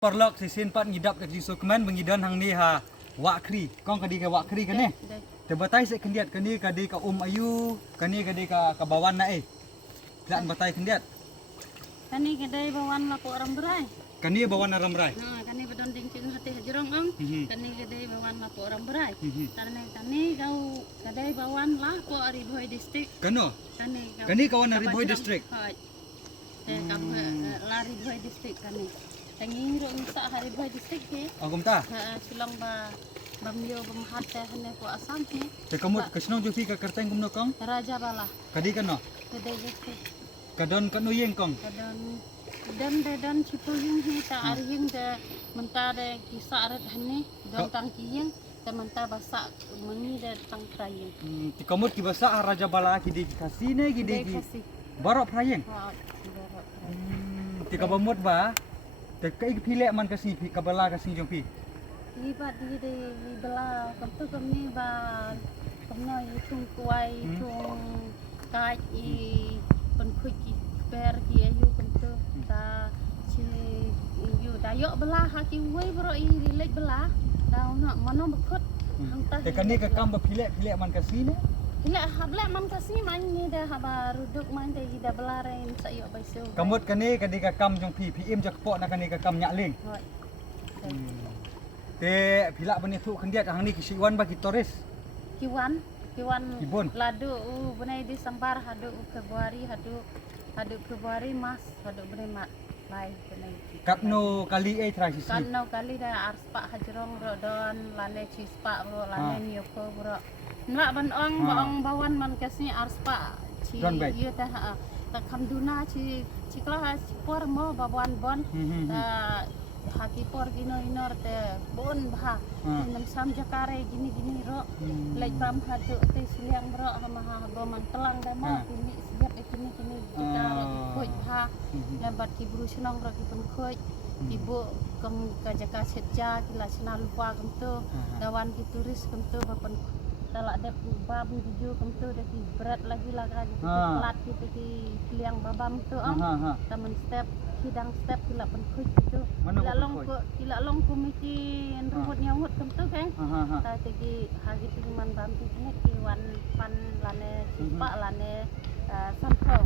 Perlok sisin pat ngidap ke jisu keman bengidan hang ni ha wak kri kong kadi ke wak kri kan ni terbatai sek kendiat kani kadi ka ayu kani kadi ka bawan na dan batai kendiat Kani kedai bawan lapo orang berai. kani bawan aram rai Kani bedon dingcing hati hajurong ong. Kani kedai bawan lapo orang berai. Karena kani kau kedai bawan lapo Ariboy district. kano Kani kani kawan Ariboy district Hai. Kam Ariboy district kani. Tangi ro sa Ariboy district ke. agum ta Silang ba bamyo bamhat hane ko asam ke. te kamu kesno jofi ka kerteng kumno kong Raja bala. kadi kano Kedai district. kadon kanu yeng kong Dan cipuyung hi ta arihing de menta de kisah arat hani don tang kiyeng ta menta basak mengi de tang prayeng ti kamu ki basa raja bala kidi kasine kidi ki barok prayeng ti ka bamut ba te kai phile man kasi phi ka bala kasi jofi libat di bela kamtu kami ba kamno yi chung kuai chung kai i pen kuki ber ki ayu kamtu ta chi yu dayok bela ha ki wei bro i lek bela da no mano bekut te kani ka kam ba phile man kasine Ila habla man kasi man ni dah haba ruduk man dah ida belaren sayo baisu. kamut kani kadi ka kam jong phi pm jak po na kani ka kam nyak ling Hoi. te phila bani thu khandiat hang ni kisiwan ba kitoris Kiwan Kibun. ladu bunai di sambar hadu Februari hadu Februari mas hadu bunai mat lai bunai. kapno kali trasisi Kanau kali dah arspa hajrong rodon lane cispa bro lane miyoko bro. Nak ban bawan man kasni arspa ci iya dah tak kamduna ci kelah por mo bawan bon haki por gino inor te bon bah nam sam jakare gini ro lek pam hadu te siliang bro hama ha man telang dah mo ini siap kini kita koi bah lambat ki buru senang ro ki pen koi ibu kem kajaka setja kila sena lupa kem tu dawan ki turis kem tu bapan talak dep bab hiju kem tu de ki berat lagi plat kita ki liang babam tu taman step hidang step kila pen koi tu kila long komiti ruhut nyangut kem tu kan ta tegi hagi ti man bam ti nek ki wan pan lane pak lane sampau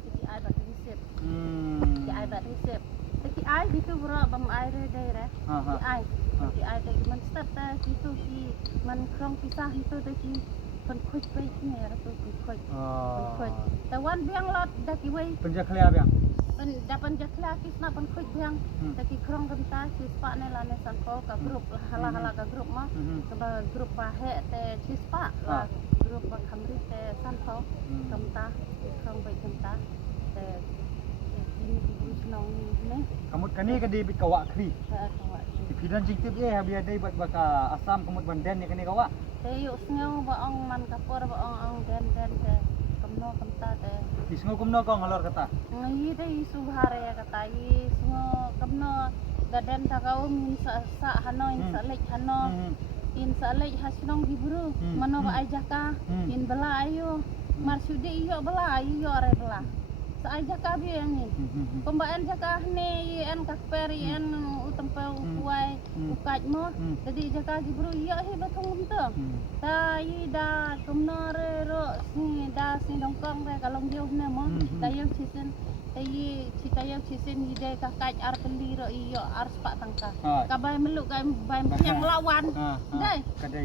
ki ai bat risep ki ai bat risep ki ai gitu bro bam ai re ki ai tegi man step ta gitu ki man krong pisah itu tegi pen koi baik ni ratu pen koi ta wan biang lot da ki wei penjak lea biang pen dapan jakla ki sna pen koi biang tegi krong genta cispa ne lane sampau ka grup hala ka grup ma ka grup bahe te cispa la grup ba khamri te sampau kamta krong baik kamta te ini senang ni kamut kani kadi bit kawak kri pidan jingtip habia dai bat baka asam kamut banden ni kani kawak te yuk sneu baong man kapor baong den te kamno kamta te isngo kumno kong halor kata ngi te isu hare ya kata i sngo kamno gaden ta kau min sa hano in sa lek hano in sa lek hasnong giburu mano ba ajaka in bela ayo marsudi iyo bela ayo are bela sa ajaka bi angin pembaan jaka ne en kakper en utempel kuai ukaj mo jadi jaka giburu iyo he batong umto ta i da kumno re ro si dongkong re kalong dio ne mo tayo chisen tayi citayo chisen ide kakaj ar peli ro iyo ar spak tangka kabay meluk kai bay yang lawan dai kadai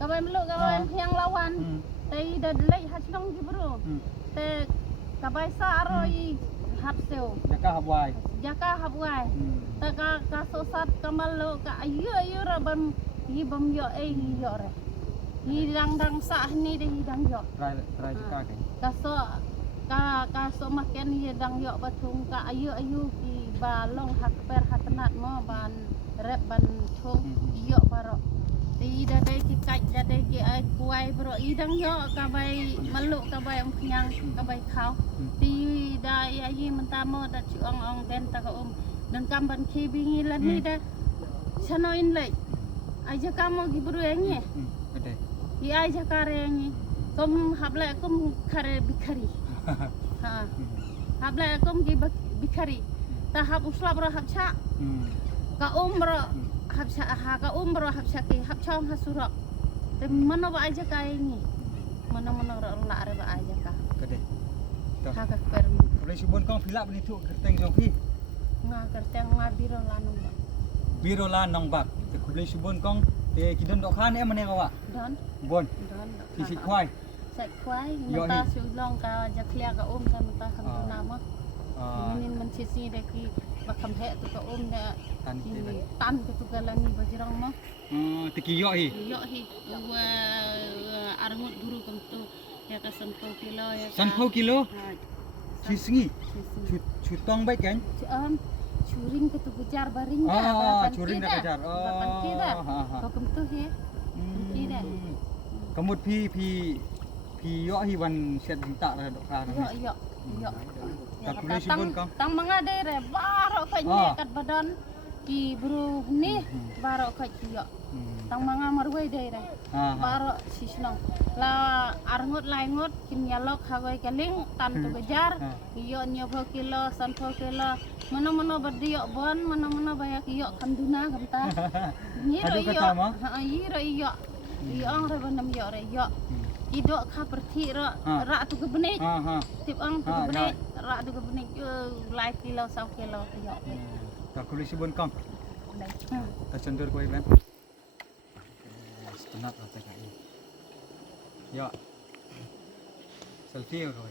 kabay meluk kabay yang lawan tayi da delai hasnong giburu te kabay sa aro i hapseu jaka habwai ta ka sosat kamalo ka ayo ra bam yo yo re hidang sa ni de hidang yo trai jaka ka so maken hidang yo batung ka ayo ki balong hakper hatnat mo ban rep ban thong yo baro ti da dai ki kaj da dai ki ai kuai bro idang yo ka bai maluk ka bai omkyang ka bai khau ti da ai mentamo da chuang den ta ka dan kamban ki bingi lan ni da chanoin lek aja kamu gi bro engi i ai jakare engi kom habla kom khare bikari habla kom gi bikari tahap uslap ro hap cha ka umro habsa ka umro habsa ki habchong hasurok te mana ba aja ka ini mana la re ba aja ka Kade. ha ka per Boleh subon kong filap ni tu kerteng jong pi. nga kerteng nga biro lanung ba Biro la nong bak. Te boleh subon kong te kidon dok khan em ne kawa. don Bon. don Ti si kwai. sai kwai Yo mata hi. su long ka ja klia ka sa mata kam tu nama ini man sisi de ki ba kam he tu ka ne Tan te ba. tan ke tu galani bajrang mah Te ki yo hi. yo hi wa arngut guru kam tu ya ka santo kilo ya ka San phau kilo. Ha, Chi singi. sisi. Chutong baik kan? Curing ke tu kejar baring Curing dah kejar. Bapan kita. Ha ha. Kau kem tu he. Tidak. Kemud pi yo hi wan set tak dah dok khan. Yo. Tak boleh subon kong. Tang mangade re baro kai ni kat badan ki bru ni baro kai ki yo. Tang manga marwai de re. Baro sisnong. La arngut laingut kin yalok hawai kaling tan tu kejar. Yo nyobo kilo sanpo kilo. Mana berdiok bon, mana banyak iyo kanduna kamta. Aduh kata mah. Iro iyo. Iyo ang re banam iyo re iyo. Idok ka perti ra tu ke benik. Tip ang tu ke benik, ra tu ke benik lai kilo sau kilo iyo. Tak boleh subon kong. Tak cendur kau iban. Setengah apa kali. Ya. Selfie kau.